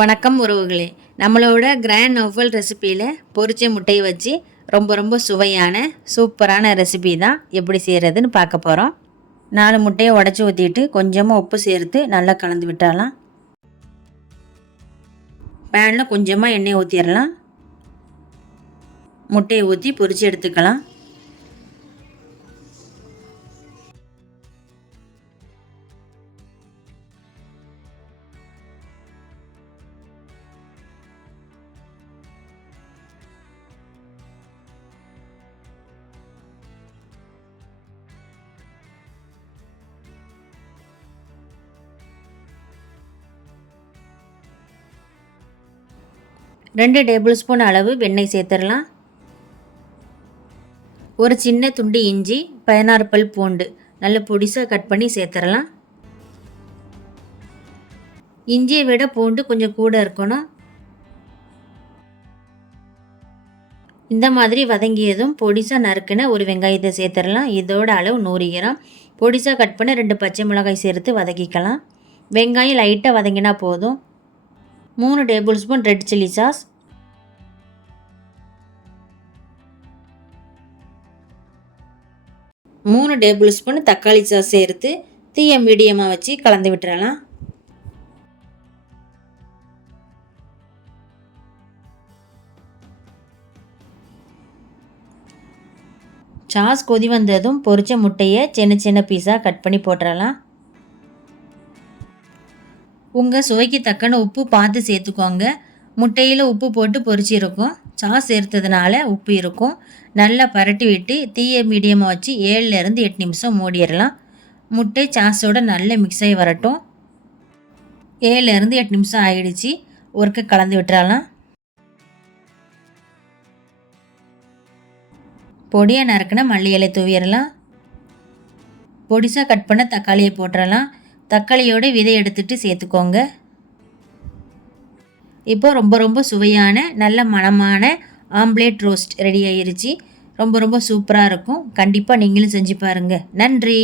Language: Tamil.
வணக்கம் உறவுகளே. நம்மளோட கிராண்ட் நோவல் ரெசிப்பியில் பொரிச்ச முட்டையை வச்சு ரொம்ப சுவையான சூப்பரான ரெசிபி தான் எப்படி செய்கிறதுன்னு பார்க்க போகிறோம். 4 முட்டையை உடச்சி ஊற்றிட்டு கொஞ்சமாக உப்பு சேர்த்து நல்லா கலந்து விட்டாலாம். பேனில் கொஞ்சமாக எண்ணெய் ஊற்றிடலாம். முட்டையை ஊற்றி பொரித்து எடுத்துக்கலாம். ரெண்டு டேபிள் ஸ்பூன் அளவு வெண்ணெய் சேர்த்துடலாம். ஒரு சின்ன துண்டு இஞ்சி, 16 பல் பூண்டு நல்ல பொடிசாக கட் பண்ணி சேர்த்துடலாம். இஞ்சியை விட பூண்டு கொஞ்சம் கூட இருக்கணும். இந்த மாதிரி வதங்கியதும் பொடிசாக நறுக்குன ஒரு வெங்காயத்தை சேர்த்துடலாம். இதோட அளவு 100 கிராம். பொடிசாக கட் பண்ண 2 பச்சை மிளகாய் சேர்த்து வதக்கிக்கலாம். வெங்காயம் லைட்டாக வதங்கினா போதும். 3 table spoon red chilli sauce, 3 table spoon தக்காளி சாஸ் சேர்த்து தீயை மீடியமாக வச்சு கலந்து விட்டுறலாம். சாஸ் கொதி வந்ததும் பொரிச்ச முட்டையை சின்ன பீஸாக கட் பண்ணி போட்டுறலாம். உங்கள் சுவைக்கு தக்கன உப்பு பார்த்து சேர்த்துக்கோங்க. முட்டையில் உப்பு போட்டு பொரிச்சிருக்கும். சாஸ் சேர்த்ததுனால உப்பு இருக்கும். நல்லா பரட்டி விட்டு தீயை மீடியமாக வச்சு 7லேருந்து 8 நிமிஷம் மூடிடலாம். முட்டை சாஸோட நல்லா மிக்ஸ் ஆகி வரட்டும். 7லேருந்து 8 நிமிஷம் ஆகிடுச்சு. ஒருக்க கலந்து விட்டுறலாம். பொடியாக நறுக்குனா மல்லி இலை தூவிடலாம். பொடிசாக கட் பண்ண தக்காளியை போட்டுடலாம். தக்காளியோட விதை எடுத்துட்டு சேர்த்துக்கோங்க. இப்போ ரொம்ப சுவையான நல்ல மணமான ஆம்லேட் ரோஸ்ட் ரெடி ஆயிருச்சு. ரொம்ப சூப்பராக இருக்கும். கண்டிப்பாக நீங்களும் செஞ்சு பாருங்கள். நன்றி.